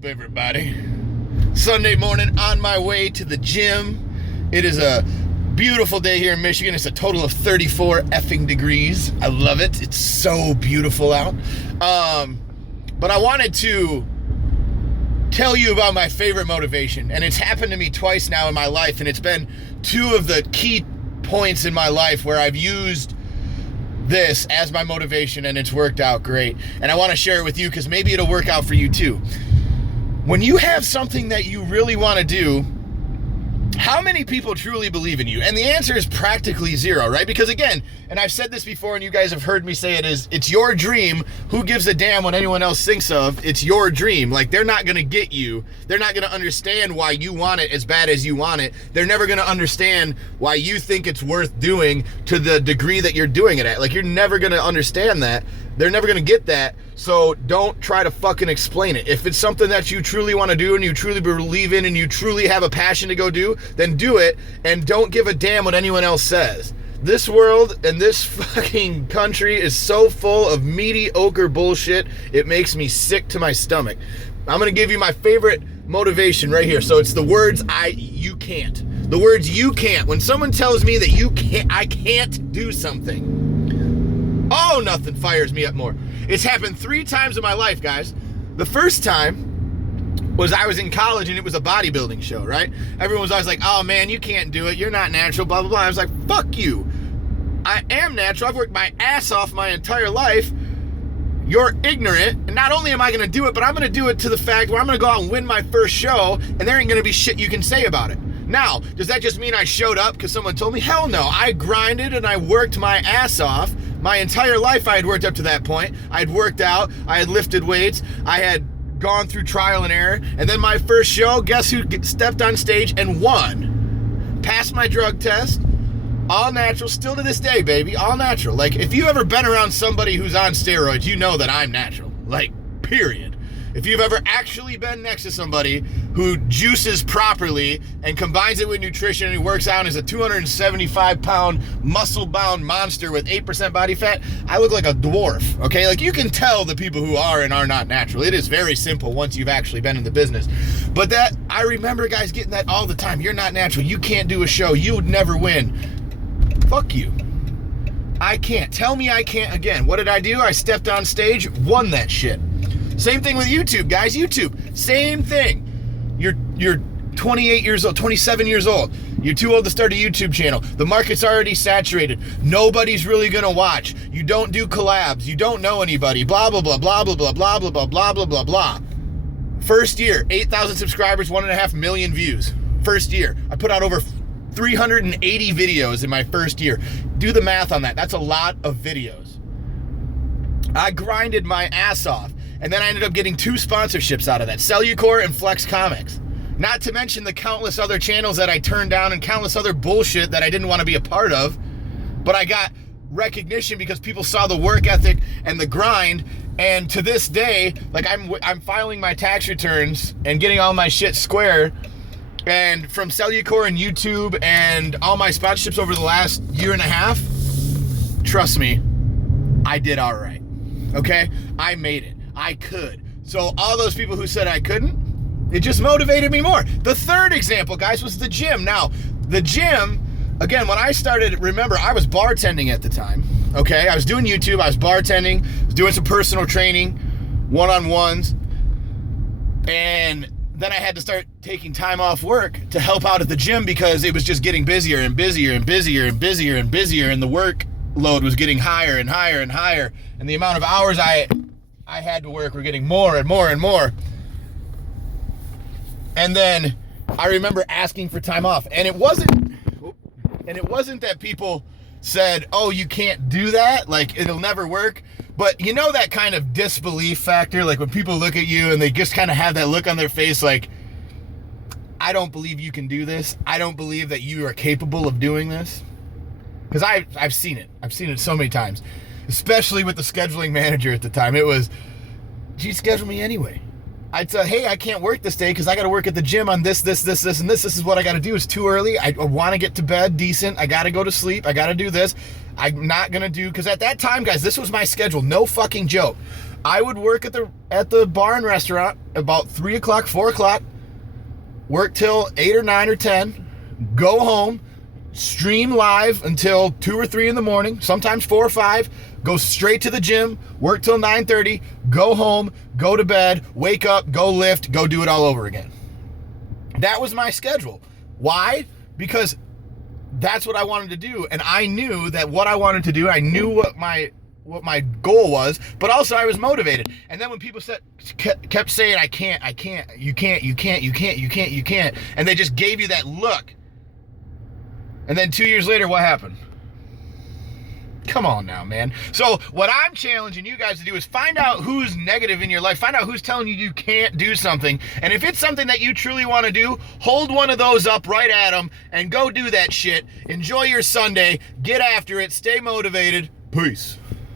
Up, everybody? Sunday morning on my way to the gym. It is a beautiful day here in Michigan. It's a total of 34 effing degrees. I love it. It's so beautiful out. But I wanted to tell you about my favorite motivation, and it's happened to me twice now in my life, and it's been two of the key points in my life where I've used this as my motivation and it's worked out great. And I want to share it with you because maybe it'll work out for you too. When you have something that you really want to do, how many people truly believe in you? And the answer is practically zero, right? Because again, and I've said this before and you guys have heard me say it, is it's your dream. Who gives a damn what anyone else thinks of? It's your dream. Like, they're not going to get you. They're not going to understand why you want it as bad as you want it. They're never going to understand why you think it's worth doing to the degree that you're doing it at. Like, you're never going to understand that. They're never going to get that. So don't try to fucking explain it. If it's something that you truly want to do and you truly believe in and you truly have a passion to go do, then do it and don't give a damn what anyone else says. This world and this fucking country is so full of mediocre bullshit. It makes me sick to my stomach. I'm going to give you my favorite motivation right here. So it's the words you can't. The words you can't. When someone tells me that I can't do something, oh, nothing fires me up more. It's happened 3 times in my life, guys. The first time was I was in college and it was a bodybuilding show, right? Everyone was always like, oh man, you can't do it. You're not natural, blah, blah, blah. I was like, fuck you. I am natural. I've worked my ass off my entire life. You're ignorant. And not only am I going to do it, but I'm going to do it to the fact where I'm going to go out and win my first show and there ain't going to be shit you can say about it. Now, does that just mean I showed up because someone told me? Hell no. I grinded and I worked my ass off. My entire life I had worked up to that point. I had worked out. I had lifted weights. I had gone through trial and error. And then my first show, guess who stepped on stage and won? Passed my drug test. All natural. Still to this day, baby. All natural. Like, if you ever been around somebody who's on steroids, you know that I'm natural. Like, period. If you've ever actually been next to somebody who juices properly and combines it with nutrition and who works out and is a 275-pound muscle-bound monster with 8% body fat, I look like a dwarf, okay? Like, you can tell the people who are and are not natural. It is very simple once you've actually been in the business. But that, I remember guys getting that all the time. You're not natural. You can't do a show. You would never win. Fuck you. I can't. Tell me I can't again. What did I do? I stepped on stage, won that shit. Same thing with YouTube, guys. YouTube, same thing. You're 28 years old, 27 years old. You're too old to start a YouTube channel. The market's already saturated. Nobody's really gonna watch. You don't do collabs. You don't know anybody. Blah, blah, blah, blah, blah, blah, blah, blah, blah, blah, blah, blah, blah. First year, 8,000 subscribers, 1.5 million views. First year. I put out over 380 videos in my first year. Do the math on that. That's a lot of videos. I grinded my ass off. And then I ended up getting 2 sponsorships out of that. Cellucor and Flex Comics. Not to mention the countless other channels that I turned down and countless other bullshit that I didn't want to be a part of. But I got recognition because people saw the work ethic and the grind. And to this day, like, I'm filing my tax returns and getting all my shit square. And from Cellucor and YouTube and all my sponsorships over the last 1.5 years, trust me, I did all right. Okay? I made it. I could. So all those people who said I couldn't, it just motivated me more. The third example, guys, was the gym. Now, the gym, again, when I started, remember, I was bartending at the time, okay? I was doing YouTube, I was bartending, I was doing some personal training, one-on-ones, and then I had to start taking time off work to help out at the gym because it was just getting busier and busier and busier and busier and busier, and the workload was getting higher and higher and higher, and the amount of hours I had to work were getting more and more and more. And then I remember asking for time off, and it wasn't that people said, oh, you can't do that, like, it'll never work. But you know that kind of disbelief factor, like when people look at you and they just kind of have that look on their face like, I don't believe you can do this. I don't believe that you are capable of doing this. Because I've seen it. I've seen it so many times. Especially with the scheduling manager at the time. It was, she scheduled me anyway. I'd say, hey, I can't work this day because I got to work at the gym on this, and this. This is what I got to do. It's too early. I want to get to bed decent. I got to go to sleep. I got to do this. I'm not going to do, because at that time, guys, this was my schedule. No fucking joke. I would work at the bar and restaurant about 3 o'clock, 4 o'clock, work till 8 or 9 or 10, go home, stream live until 2 or 3 in the morning, sometimes 4 or 5, go straight to the gym, work till 9:30, go home, go to bed, wake up, go lift, go do it all over again. That was my schedule. Why? Because that's what I wanted to do, and I knew that what I wanted to do, I knew what my goal was, but also I was motivated. And then when people kept saying, I can't, you can't, and they just gave you that look. And then 2 years later, what happened? Come on now, man. So what I'm challenging you guys to do is find out who's negative in your life. Find out who's telling you you can't do something. And if it's something that you truly want to do, hold one of those up right at them and go do that shit. Enjoy your Sunday. Get after it. Stay motivated. Peace.